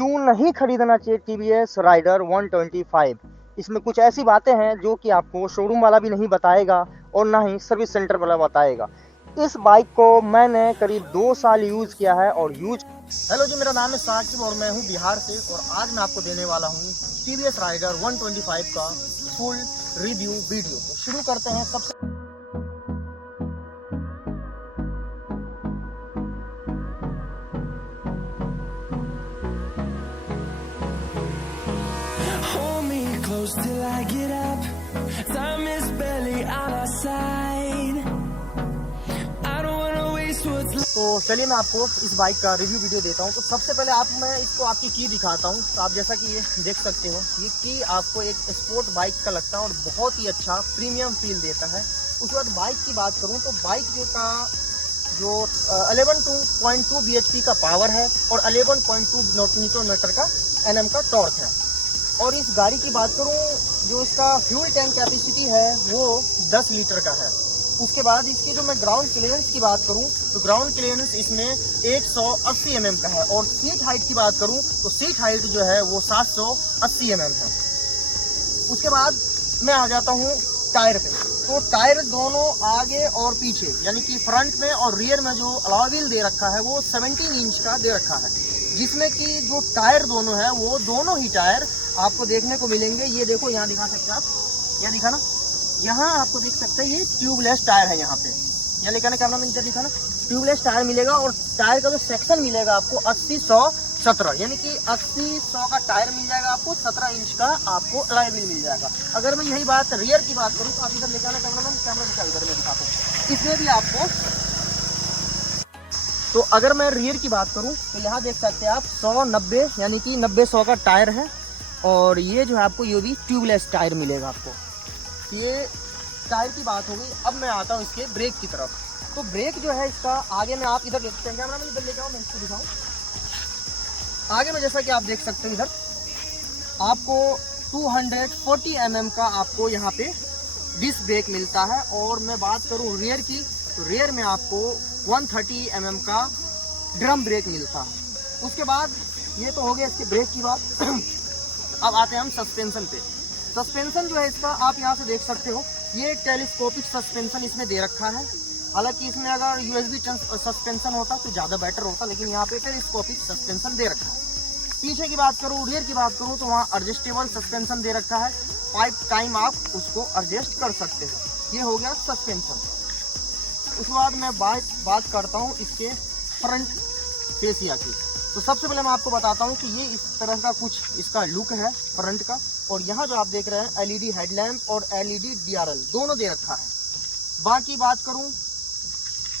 क्यों नहीं खरीदना चाहिए टीवीएस राइडर 125। इसमें कुछ ऐसी बातें हैं जो कि आपको शोरूम वाला भी नहीं बताएगा और ना ही सर्विस सेंटर वाला बताएगा। इस बाइक को मैंने करीब 2 साल यूज़ किया है और हेलो जी, मेरा नाम है साकिब और मैं हूं बिहार से और आज मैं आपको देने वाला हूं टीवीएस राइडर 125 का फुल रिव्यू वीडियो। तो शुरू करते हैं। सबसे Hold me close till I get up. Time is barely on our side. I don't wanna waste what's left. तो चलिए मैं आपको इस बाइक का रिव्यू वीडियो देता हूं। तो सबसे पहले मैं इसको आपकी की दिखाता हूं। तो आप जैसा कि ये देख सकते हो, ये की आपको एक स्पोर्ट बाइक का लगता है और बहुत ही अच्छा प्रीमियम फील देता है। उसके बाद बाइक की बात करूं तो बाइक जो 11.2 bhp का पावर है और 11.2 न्यूटन मीटर का एनएम का टॉर्क है। और इस गाड़ी की बात करूं, जो इसका फ्यूल टैंक कैपेसिटी है वो 10 लीटर का है। उसके बाद इसकी जो मैं ग्राउंड क्लियरेंस की बात करूं तो ग्राउंड क्लियरेंस इसमें 180 mm का है। और सीट हाइट की बात करूं तो सीट हाइट जो है वो 780 mm है। उसके बाद मैं आ जाता हूं टायर पे। तो टायर दोनों आगे और पीछे यानी कि फ्रंट में और रियर में जो अलॉय व्हील दे रखा है वो 17 इंच का दे रखा है, जिसमें कि जो टायर दोनों है वो दोनों ही टायर आपको देखने को मिलेंगे। ये देखो, यहाँ दिखा सकते हैं आप, यहाँ दिखा ना, यहाँ आपको देख सकते हैं ये ट्यूबलेस टायर है। यहाँ पे यहाँ लिखा ना, कैमरा में नीचे दिखा ना, ट्यूबलेस टायर मिलेगा। और टायर का जो सेक्शन मिलेगा आपको 80 100 17 यानी कि 80 100 का टायर मिल जाएगा आपको। 17 इंच का आपको अलॉय व्हील मिल जाएगा। अगर मैं यही बात रियर की बात करूँ तो आप इधर लेके आना कैमरा दिखा, इधर में दिखाता हूँ। इसमें भी आपको, तो अगर मैं रियर की बात करूं तो यहाँ देख सकते हैं आप 190 यानी कि 90-100 का टायर है। और ये जो है आपको ये भी ट्यूबलेस टायर मिलेगा आपको। ये टायर की बात हो गई। अब मैं आता हूँ इसके ब्रेक की तरफ। तो ब्रेक जो है इसका आगे में आप इधर देखते हैं, कैमरा में इधर लेके आओ, मैं इसको दिखाऊँ। आगे में जैसा कि आप देख सकते हो, इधर आपको 240 mm का आपको यहाँ पे डिस्क ब्रेक मिलता है। और मैं बात करूँ रियर की तो रियर में आपको 130 mm का ड्रम ब्रेक मिलता है। उसके बाद ये तो हो गया इसके ब्रेक की बात। अब आते हैं हम सस्पेंशन पे। सस्पेंशन जो है इसका आप यहाँ से देख सकते हो, ये टेलीस्कोपिक सस्पेंशन इसमें दे रखा है। हालांकि इसमें अगर यूएसबी सस्पेंशन होता तो ज़्यादा बेटर होता, लेकिन यहाँ पे टेलीस्कोपिक सस्पेंशन दे रखा है। पीछे की बात करूँ, रियर की बात करूँ तो वहाँ एडजस्टेबल सस्पेंशन दे रखा है। 5 टाइम आप उसको एडजस्ट कर सकते हो। ये हो गया सस्पेंशन। उसके बाद मैं बात करता हूँ इसके फ्रंट फेसिया की। तो सबसे पहले मैं आपको बताता हूँ कि ये इस तरह का कुछ इसका लुक है फ्रंट का। और यहाँ जो आप देख रहे हैं एलईडी हेडलैम्प और एलईडी डीआरएल दोनों दे रखा है। बाकी बात करूँ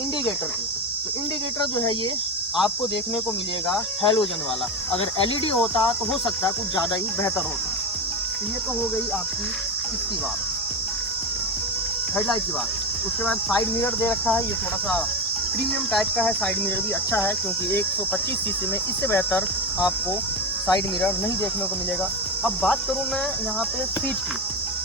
इंडिकेटर की, तो इंडिकेटर जो है ये आपको देखने को मिलेगा हैलोजन वाला। अगर एलईडी होता तो हो सकता है कुछ ज़्यादा ही बेहतर होता। तो ये तो हो गई आपकी इसकी बात, हेडलाइट की बात। उसके बाद साइड मिरर दे रखा है, ये थोड़ा सा प्रीमियम टाइप का है। साइड मिरर भी अच्छा है क्योंकि 125 सीसी में इससे बेहतर आपको साइड मिरर नहीं देखने को मिलेगा। अब बात करूं मैं यहाँ पे सीट की,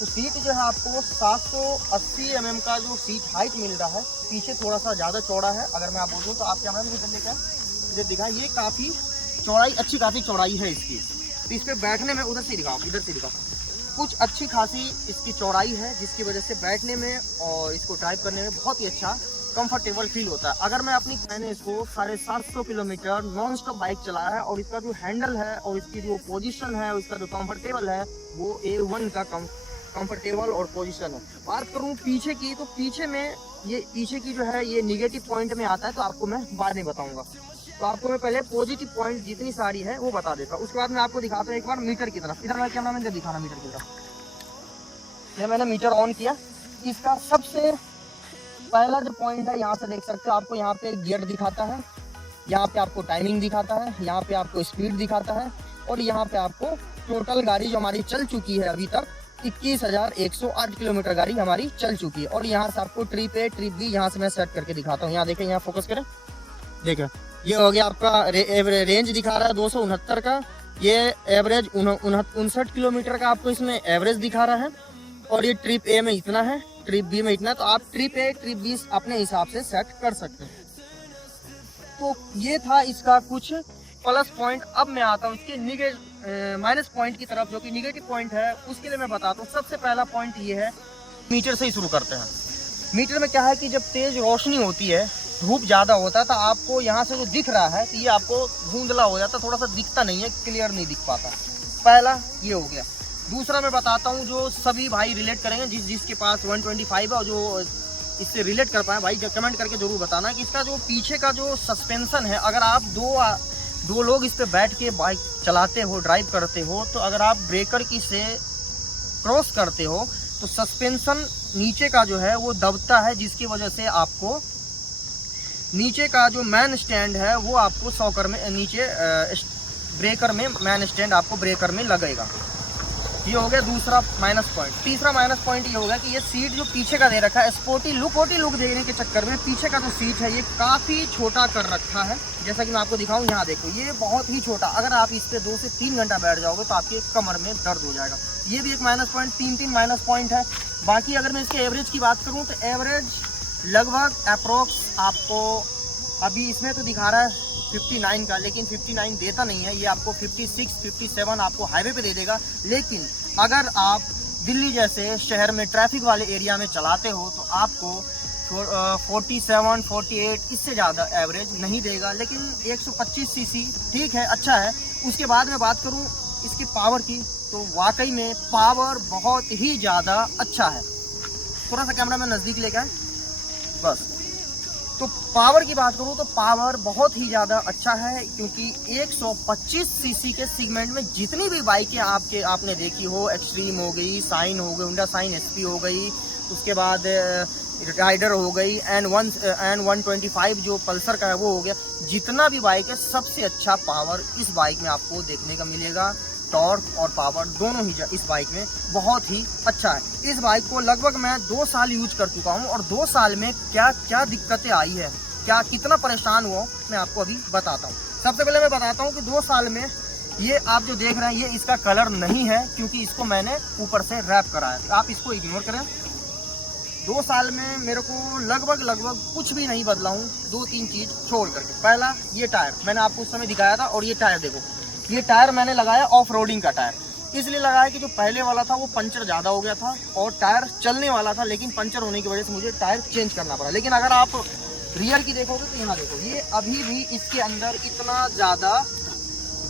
तो सीट जो है आपको 780 mm का जो सीट हाइट मिल रहा है। पीछे थोड़ा सा ज़्यादा चौड़ा है। अगर मैं आप बोलूँ तो आप कैमरा में इधर लेकर दिखाएं, ये काफ़ी चौड़ाई, अच्छी खासी चौड़ाई है इसकी। तो इस पर बैठने में उधर से दिखाओ, कुछ अच्छी खासी इसकी चौड़ाई है, जिसकी वजह से बैठने में और इसको ड्राइव करने में बहुत ही अच्छा कंफर्टेबल फील होता है। अगर मैंने इसको 750 किलोमीटर नॉन स्टॉप बाइक चलाया है और इसका जो हैंडल है और इसकी जो पोजीशन है और इसका जो कंफर्टेबल है वो A1 का कंफर्टेबल और पोजीशन है। बात करूँ पीछे की, तो पीछे की जो है ये निगेटिव पॉइंट में आता है, तो आपको मैं बाद में बताऊंगा। तो आपको मैं पहले पॉजिटिव पॉइंट जितनी सारी है वो बता देता हूँ। उसके बाद मैं आपको दिखाता हूँ एक बार मीटर की तरफ। इधर मैं कैमरा में दिखाना मीटर की तरफ। ये मैंने मीटर ऑन किया। इसका सबसे पहला जो पॉइंट है, यहाँ से देख सकते हो, आपको यहाँ पे गियर दिखाता है, यहाँ पे आपको टाइमिंग दिखाता है, यहाँ पे आपको स्पीड दिखाता है और यहाँ पे आपको टोटल गाड़ी जो हमारी चल चुकी है अभी तक 21,108 किलोमीटर गाड़ी हमारी चल चुकी है। और यहाँ से आपको ट्रिप A ट्रिप B यहाँ से मैं सेट करके दिखाता हूँ। यहाँ देखें, यहाँ फोकस करें, देखें ये हो गया आपका रेंज दिखा रहा है 269 का। ये एवरेज 59 किलोमीटर का आपको इसमें एवरेज दिखा रहा है। और ये ट्रिप A में इतना है, ट्रिप B में इतना। तो आप ट्रिप A ट्रिप B अपने हिसाब से सेट कर सकते हैं। तो ये था इसका कुछ प्लस पॉइंट। अब मैं आता हूँ इसके माइनस पॉइंट की तरफ, जो कि निगेटिव पॉइंट है। उसके लिए मैं बताता हूँ। सबसे पहला पॉइंट ये है, मीटर से ही शुरू करते हैं। मीटर में क्या है कि जब तेज रोशनी होती है, धूप ज़्यादा होता है, तो आपको यहाँ से जो दिख रहा है तो ये आपको धुंधला हो जाता है, थोड़ा सा दिखता नहीं है, क्लियर नहीं दिख पाता। पहला ये हो गया। दूसरा मैं बताता हूँ जो सभी भाई रिलेट करेंगे, जिसके पास 125 है और जो इससे रिलेट कर पाए भाई कमेंट करके जरूर बताना कि इसका जो पीछे का जो सस्पेंशन है, अगर आप दो लोग इस पे बैठ के बाइक चलाते हो, ड्राइव करते हो, तो अगर आप ब्रेकर की से क्रॉस करते हो तो सस्पेंशन नीचे का जो है वो दबता है, जिसकी वजह से आपको नीचे का जो मैन स्टैंड है वो आपको सॉकर में नीचे ब्रेकर में मैन स्टैंड आपको ब्रेकर में लगेगा। ये हो गया दूसरा माइनस पॉइंट। तीसरा माइनस पॉइंट ये होगा कि ये सीट जो पीछे का दे रखा है, स्पोर्टी लुक देने के चक्कर में पीछे का जो सीट है ये काफ़ी छोटा कर रखा है। जैसा कि मैं आपको दिखाऊं, यहाँ देखो ये बहुत ही छोटा। अगर आप इस पे 2 से 3 घंटा बैठ जाओगे तो आपके कमर में दर्द हो जाएगा। ये भी एक माइनस पॉइंट, 3 माइनस पॉइंट है। बाकी अगर मैं इसके एवरेज की बात करूँ तो एवरेज लगभग अप्रोक्स आपको अभी इसमें तो दिखा रहा है 59 का, लेकिन 59 देता नहीं है। ये आपको 56, 57 आपको हाईवे पे दे देगा। लेकिन अगर आप दिल्ली जैसे शहर में ट्रैफिक वाले एरिया में चलाते हो तो आपको 47, 48 इससे ज़्यादा एवरेज नहीं देगा। लेकिन 125 सीसी ठीक है, अच्छा है। उसके बाद मैं बात करूँ इसके पावर की, तो वाकई में पावर बहुत ही ज़्यादा अच्छा है। थोड़ा सा कैमरा में नज़दीक लेके आए बस। तो पावर की बात करूँ तो पावर बहुत ही ज़्यादा अच्छा है, क्योंकि 125 सीसी के सेगमेंट में जितनी भी बाइकें आपने देखी हो, एक्सट्रीम हो गई, साइन हो गई, होंडा साइन एसपी हो गई, उसके बाद राइडर हो गई, N125 जो पल्सर का है वो हो गया, जितना भी बाइक है सबसे अच्छा पावर इस बाइक में आपको देखने का मिलेगा। टॉर्क और पावर दोनों ही इस बाइक में बहुत ही अच्छा है। इस बाइक को लगभग मैं 2 साल यूज कर चुका हूं और 2 साल में क्या क्या दिक्कतें आई है, कितना परेशान हुआ, मैं आपको अभी बताता हूं। सबसे पहले मैं बताता हूं कि 2 साल में ये आप जो देख रहे हैं ये इसका कलर नहीं है, क्योंकि इसको मैंने ऊपर से रैप कराया। आप इसको इग्नोर करें। 2 साल में मेरे को लगभग कुछ भी नहीं बदला हूँ, 2-3 चीज़ छोड़ करके। पहला ये टायर मैंने आपको उस समय दिखाया था, और ये टायर देखो, ये टायर मैंने लगाया ऑफ रोडिंग का टायर। इसलिए लगाया कि जो पहले वाला था वो पंचर ज़्यादा हो गया था और टायर चलने वाला था, लेकिन पंचर होने की वजह से मुझे टायर चेंज करना पड़ा। लेकिन अगर आप रियर की देखोगे तो यहाँ देखो, ये अभी भी इसके अंदर इतना ज़्यादा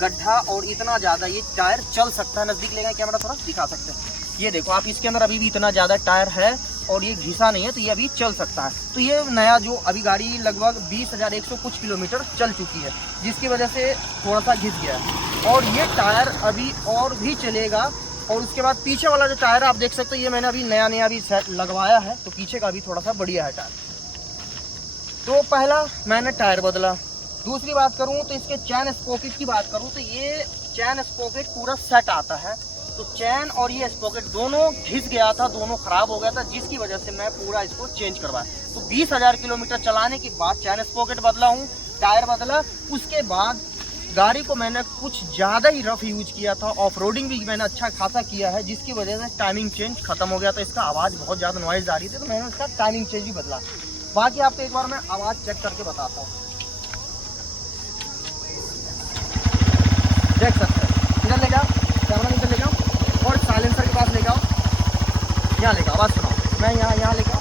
गड्ढा और इतना ज़्यादा ये टायर चल सकता है। नज़दीक लेगा कैमरा थोड़ा दिखा सकते हैं। ये देखो आप, इसके अंदर अभी भी इतना ज़्यादा टायर है और ये घिसा नहीं है, तो ये अभी चल सकता है। तो ये नया जो अभी गाड़ी लगभग 20,100 कुछ किलोमीटर चल चुकी है, जिसकी वजह से थोड़ा सा घिस गया है। और ये टायर अभी और भी चलेगा। और उसके बाद पीछे वाला जो टायर आप देख सकते हो, ये मैंने अभी नया अभी सेट लगवाया है, तो पीछे का भी थोड़ा सा बढ़िया है टायर। तो पहला मैंने टायर बदला। दूसरी बात करूँ तो इसके चैन स्पॉकेट की बात करूँ तो ये चैन स्पॉकेट पूरा सेट आता है। तो चैन और ये स्पॉकेट दोनों घिस गया था, दोनों खराब हो गया था, जिसकी वजह से मैं पूरा इसको चेंज करवाया। तो 20,000 किलोमीटर चलाने के बाद चैन स्पॉकेट बदला हूँ, टायर बदला। उसके बाद गाड़ी को मैंने कुछ ज़्यादा ही रफ यूज किया था, ऑफ रोडिंग भी मैंने अच्छा खासा किया है, जिसकी वजह से टाइमिंग चेंज खत्म हो गया था। इसका आवाज़ बहुत ज़्यादा नॉइज़ आ रही थी, तो मैंने इसका टाइमिंग चेंज भी बदला। बाकी आपको एक बार मैं आवाज़ चेक करके बताता हूँ, देख सकते हैं। इधर ले जाओ, कैमरा इधर ले जाओ और साइलेंसर के पास ले जाओ, यहाँ ले जाओ, आवाज़ सुनाओ। मैं यहाँ ले जाओ।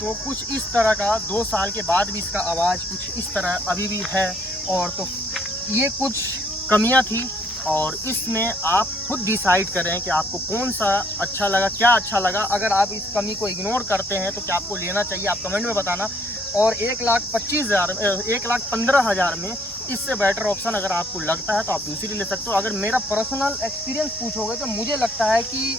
तो कुछ इस तरह का 2 साल के बाद भी इसका आवाज़ कुछ इस तरह अभी भी है। और तो ये कुछ कमियां थी, और इसमें आप खुद डिसाइड करें कि आपको कौन सा अच्छा लगा, क्या अच्छा लगा। अगर आप इस कमी को इग्नोर करते हैं तो क्या आपको लेना चाहिए, आप कमेंट में बताना। और 1,15,000 में इससे बेटर ऑप्शन अगर आपको लगता है तो आप दूसरी ले सकते हो। अगर मेरा पर्सनल एक्सपीरियंस पूछोगे तो मुझे लगता है कि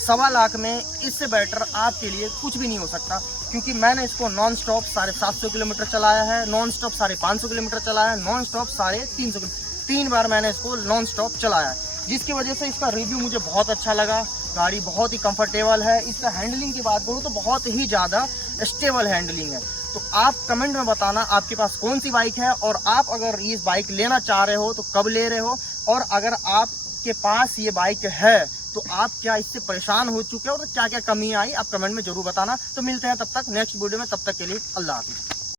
1.25 लाख में इससे बेटर आपके लिए कुछ भी नहीं हो सकता, क्योंकि मैंने इसको नॉन स्टॉप 750 किलोमीटर चलाया है, नॉन स्टॉप 550 किलोमीटर चलाया है, नॉन स्टॉप 350 किलोमीटर, 3 बार मैंने इसको नॉन स्टॉप चलाया है, जिसकी वजह से इसका रिव्यू मुझे बहुत अच्छा लगा। गाड़ी बहुत ही कंफर्टेबल है। इसका हैंडलिंग की बात करूँ तो बहुत ही ज़्यादा स्टेबल हैंडलिंग है। तो आप कमेंट में बताना आपके पास कौन सी बाइक है, और आप अगर ये बाइक लेना चाह रहे हो तो कब ले रहे हो, और अगर आपके पास ये बाइक है तो आप क्या इससे परेशान हो चुके हो और क्या क्या कमी आई आप कमेंट में जरूर बताना। तो मिलते हैं तब तक नेक्स्ट वीडियो में, तब तक के लिए अल्लाह हाफिज़।